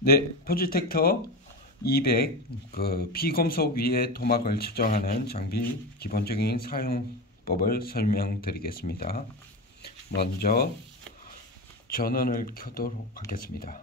네, 포지텍터 200 비금속 위에 토막을 측정하는 장비 기본적인 사용법을 설명드리겠습니다. 먼저 전원을 켜도록 하겠습니다.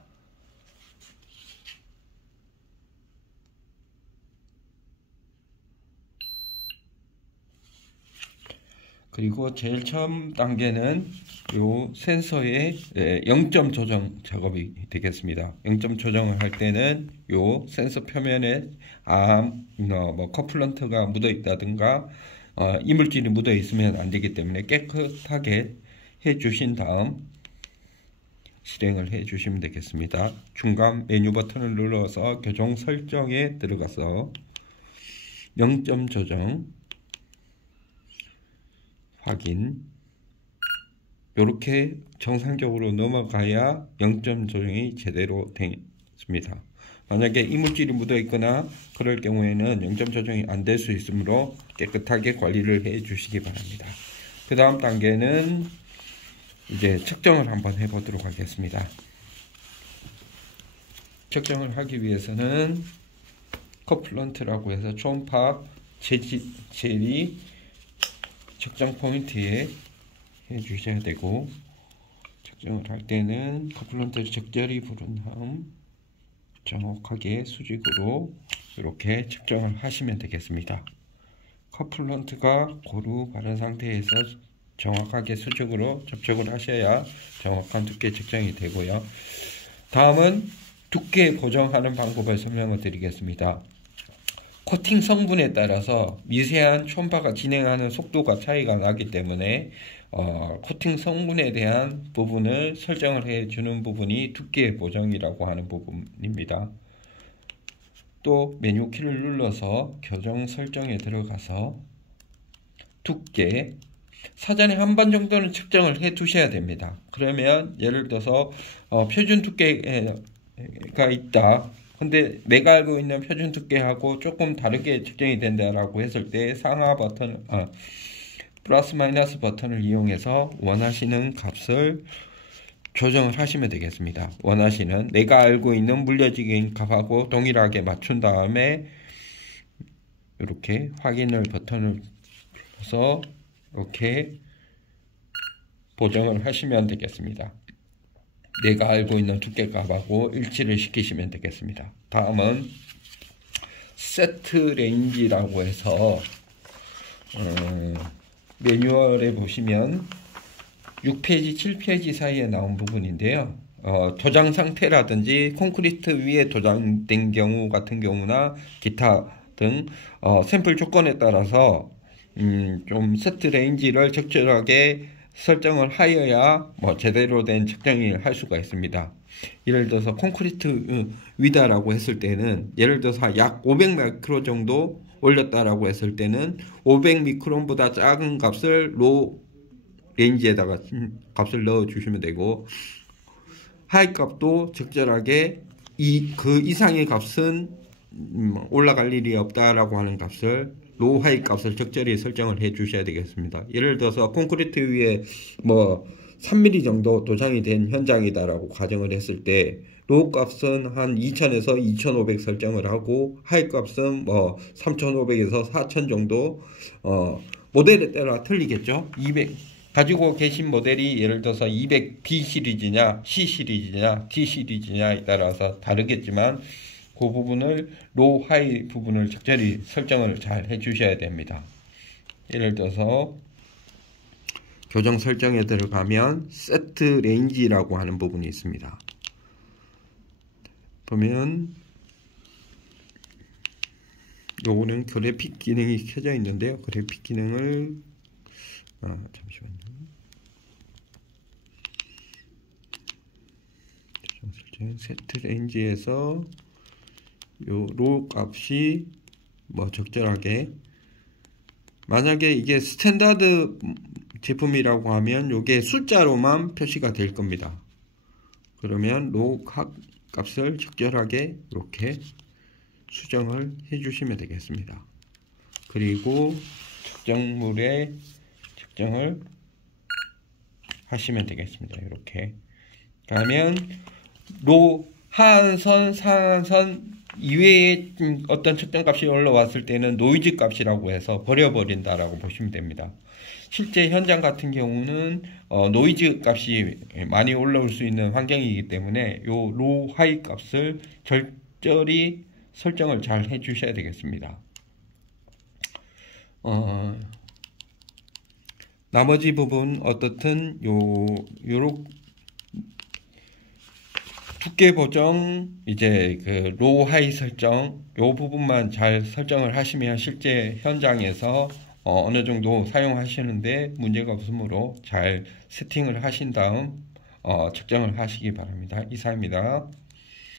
그리고 제일 처음 단계는 요 센서의 0점 조정 작업이 되겠습니다. 0점 조정을 할 때는 요 센서 표면에 커플런트가 묻어 있다든가 이물질이 묻어 있으면 안 되기 때문에 깨끗하게 해 주신 다음 실행을 해 주시면 되겠습니다. 중간 메뉴 버튼을 눌러서 교정 설정에 들어가서 0점 조정 확인, 이렇게 정상적으로 넘어가야 0점 조정이 제대로 되습니다. 만약에 이물질이 묻어 있거나 그럴 경우에는 0점 조정이 안 될 수 있으므로 깨끗하게 관리를 해 주시기 바랍니다. 그 다음 단계는 이제 측정을 한번 해 보도록 하겠습니다. 측정을 하기 위해서는 커플런트라고 해서 초음파 젤이 측정 포인트에 해주셔야 되고, 측정을 할 때는 커플런트를 적절히 부른 다음 정확하게 수직으로 이렇게 측정을 하시면 되겠습니다. 커플런트가 고루 바른 상태에서 정확하게 수직으로 접촉을 하셔야 정확한 두께 측정이 되고요. 다음은 두께 고정하는 방법을 설명을 드리겠습니다. 코팅 성분에 따라서 미세한 초음파가 진행하는 속도가 차이가 나기 때문에 코팅 성분에 대한 부분을 설정을 해주는 부분이 두께 보정이라고 하는 부분입니다. 또 메뉴 키를 눌러서 교정 설정에 들어가서 두께 사전에 한 번 정도는 측정을 해 두셔야 됩니다. 그러면 예를 들어서 표준 두께가 있다. 근데 내가 알고 있는 표준 두께하고 조금 다르게 측정이 된다라고 했을 때 상하 버튼, 플러스 마이너스 버튼을 이용해서 원하시는 값을 조정을 하시면 되겠습니다. 원하시는 내가 알고 있는 물려지긴 값하고 동일하게 맞춘 다음에 이렇게 확인을 버튼을 눌러서 이렇게 보정을 하시면 되겠습니다. 내가 알고 있는 두께값하고 일치를 시키시면 되겠습니다. 다음은 세트 레인지라고 해서 매뉴얼에 보시면 6페이지, 7페이지 사이에 나온 부분인데요. 도장 상태라든지 콘크리트 위에 도장된 경우 같은 경우나 기타 등 샘플 조건에 따라서 좀 세트 레인지를 적절하게 설정을 하여야 제대로 된 측정을 할 수가 있습니다. 예를 들어서 콘크리트 위다라고 했을 때는 예를 들어서 약 500 마이크로 정도 올렸다라고 했을 때는 500 미크론보다 작은 값을 로 레인지에다가 값을 넣어 주시면 되고, 하이 값도 적절하게 그 이상의 값은 올라갈 일이 없다라고 하는 값을 로우 하이 값을 적절히 설정을 해 주셔야 되겠습니다. 예를 들어서 콘크리트 위에 3mm 정도 도장이 된 현장이다라고 가정을 했을 때 로우 값은 한 2000에서 2500 설정을 하고 하이 값은 3500에서 4000 정도 모델에 따라 틀리겠죠. 200 가지고 계신 모델이 예를 들어서 200B 시리즈냐 C 시리즈냐 D 시리즈냐에 따라서 다르겠지만 그 부분을 로우 하이 부분을 적절히 설정을 잘 해주셔야 됩니다. 예를 들어서 교정 설정에 들어가면 세트 레인지라고 하는 부분이 있습니다. 보면 요거는 그래픽 기능이 켜져 있는데요. 그래픽 기능을 잠시만요. 교정 설정 세트 레인지에서 요 로우 값이 적절하게, 만약에 이게 스탠다드 제품이라고 하면 요게 숫자로만 표시가 될 겁니다. 그러면 로우 값을 적절하게 이렇게 수정을 해 주시면 되겠습니다. 그리고 측정물에 측정을 하시면 되겠습니다. 이렇게 그러면 로 하한선, 상한선 이외에 어떤 측정 값이 올라왔을 때는 노이즈 값이라고 해서 버려버린다라고 보시면 됩니다. 실제 현장 같은 경우는 노이즈 값이 많이 올라올 수 있는 환경이기 때문에 요 로우 하이 값을 적절히 설정을 잘 해주셔야 되겠습니다. 나머지 부분 어떻든 요렇게 두께 보정, 이제 그 로우 하이 설정, 요 부분만 잘 설정을 하시면 실제 현장에서 어느 정도 사용하시는데 문제가 없으므로 잘 세팅을 하신 다음 측정을 하시기 바랍니다. 이상입니다.